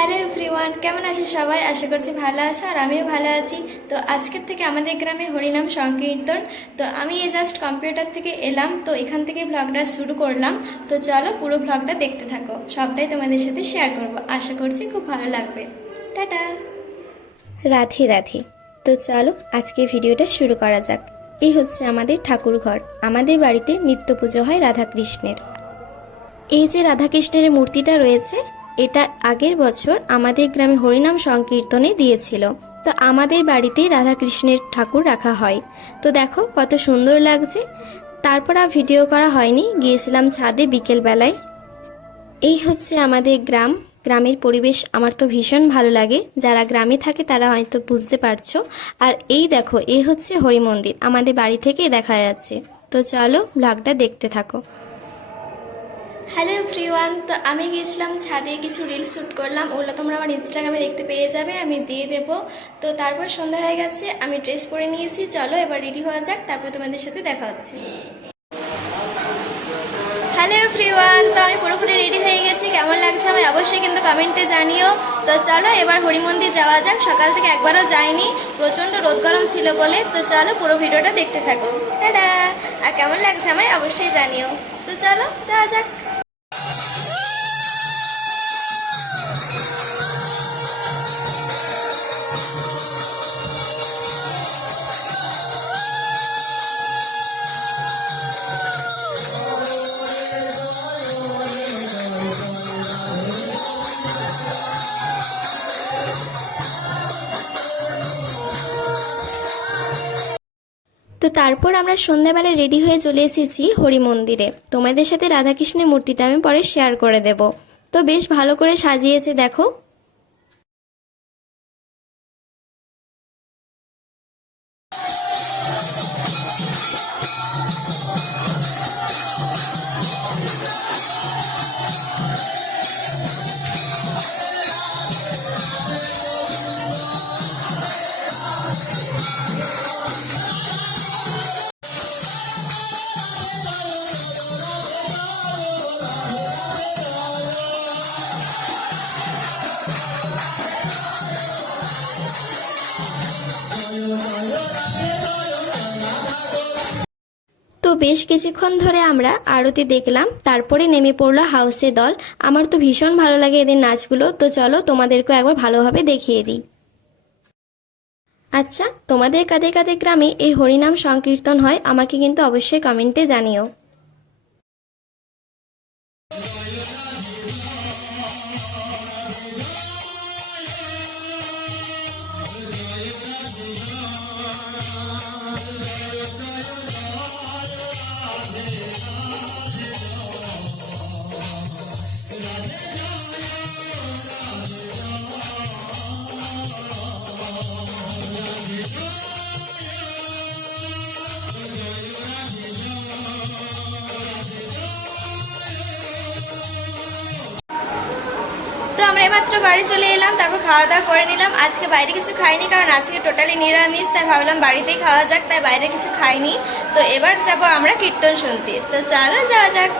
Hello everyone, কেমন আছো সবাই? আশা করছি ভালো আছো আর আমিও ভালো আছি। তো আজকের থেকে আমাদের গ্রামে হরিনাম সংকীর্তন। তো আমি এই জাস্ট কম্পিউটার থেকে এলাম, তো এখান থেকে ব্লগটা শুরু করলাম। তো চলো পুরো ব্লগটা দেখতে থাকো, সবটাই তোমাদের সাথে শেয়ার করব। আশা করছি খুব ভালো লাগবে। টাটা। রাধে রাধে। তো চলো আজকে ভিডিওটা শুরু করা যাক। এই হচ্ছে আমাদের ঠাকুর ঘর। আমাদের বাড়িতে নিত্য পুজো হয় রাধাকৃষ্ণের। এই যে রাধাকৃষ্ণের মূর্তিটা রয়েছে, এটা আগের বছর আমাদের গ্রামে হরিনাম সংকীর্তনে দিয়েছিল। তো আমাদের বাড়িতে রাধাকৃষ্ণের ঠাকুর রাখা হয়। তো দেখো কত সুন্দর লাগছে। তারপর আর ভিডিও করা হয়নি, গিয়েছিলাম ছাদে বিকেল বেলায়। এই হচ্ছে আমাদের গ্রাম। গ্রামের পরিবেশ আমার তো ভীষণ ভালো লাগে। যারা গ্রামে থাকে তারা হয়তো বুঝতে পারছো। আর এই দেখো, এই হচ্ছে হরি মন্দির, আমাদের বাড়ি থেকে দেখা যাচ্ছে। তো চলো ব্লগটা দেখতে থাকো। হ্যালো এভরিওয়ান, তো আমি গিয়েছিলাম ছাদে, কিছু রিলস শ্যুট করলাম, ওগুলো তোমরা আমার ইনস্টাগ্রামে দেখতে পেয়ে যাবে, আমি দিয়ে দেবো। তো তারপর সন্ধ্যা হয়ে গেছে, আমি ড্রেস পরে নিয়েছি। চলো এবার রেডি হওয়া যাক, তারপর তোমাদের সাথে দেখা হচ্ছে। হ্যালো এভরিওয়ান, তো আমি পুরোপুরি রেডি হয়ে গেছি। কেমন লাগছে আমি অবশ্যই কিন্তু কমেন্টে জানিও। তো চলো এবার হরি মন্দির যাওয়া যাক। সকাল থেকে একবারও যাইনি, প্রচণ্ড রোদ গরম ছিল বলে। তো চলো পুরো ভিডিওটা দেখতে থাকো। টাটা। আর কেমন লাগছে আমায় অবশ্যই জানিও। তো চলো যাওয়া যাক। তো তারপর আমরা সন্ধ্যাবেলায় রেডি হয়ে চলে এসেছি হরি মন্দিরে। তোমাদের সাথে রাধাকৃষ্ণের মূর্তিটা আমি পরে শেয়ার করে দেব। তো বেশ ভালো করে সাজিয়েছে দেখো। তো বেশ কিছুক্ষণ ধরে আমরা আরতি দেখলাম, তারপরে নেমে পড়লো হাউসে দল। আমার তো ভীষণ ভালো লাগে এদের নাচগুলো। তো চলো তোমাদেরকেও একবার ভালোভাবে দেখিয়ে দিই। আচ্ছা, তোমাদের কাদের কাদের গ্রামে এই হরিনাম সংকীর্তন হয় আমাকে কিন্তু অবশ্যই কমেন্টে জানিও। তো আমরা এইমাত্র বাড়ি চলে এলাম, তারপর খাওয়া দাওয়া করে নিলাম। আজকে বাইরে কিছু খাইনি, কারণ আজকে টোটালি নিরামিষ, তাই ভাবলাম বাড়িতেই খাওয়া যাক, তাই বাইরে কিছু খাইনি। তো এবার যাবো আমরা কীর্তন শুনতে। তো চলো যাওয়া যাক।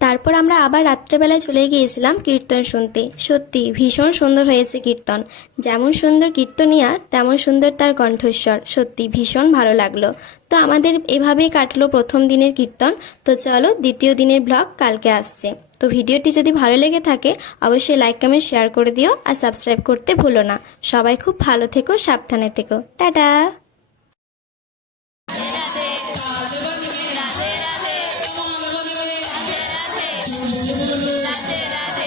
তারপর আমরা আবার রাত্রেবেলায় চলে গিয়েছিলাম কীর্তন শুনতে। সত্যি ভীষণ সুন্দর হয়েছে কীর্তন। যেমন সুন্দর কীর্তনিয়া তেমন সুন্দর তার কণ্ঠস্বর। সত্যি ভীষণ ভালো লাগলো। তো আমাদের এভাবেই কাটলো প্রথম দিনের কীর্তন। তো চলো দ্বিতীয় দিনের ব্লগ কালকে আসছে। তো ভিডিওটি যদি ভালো লেগে থাকে অবশ্যই লাইক কমেন্ট শেয়ার করে দিও, আর সাবস্ক্রাইব করতে ভুলো না। সবাই খুব ভালো থেকো, সাবধানে থেকো। টাটা। राधे राधे।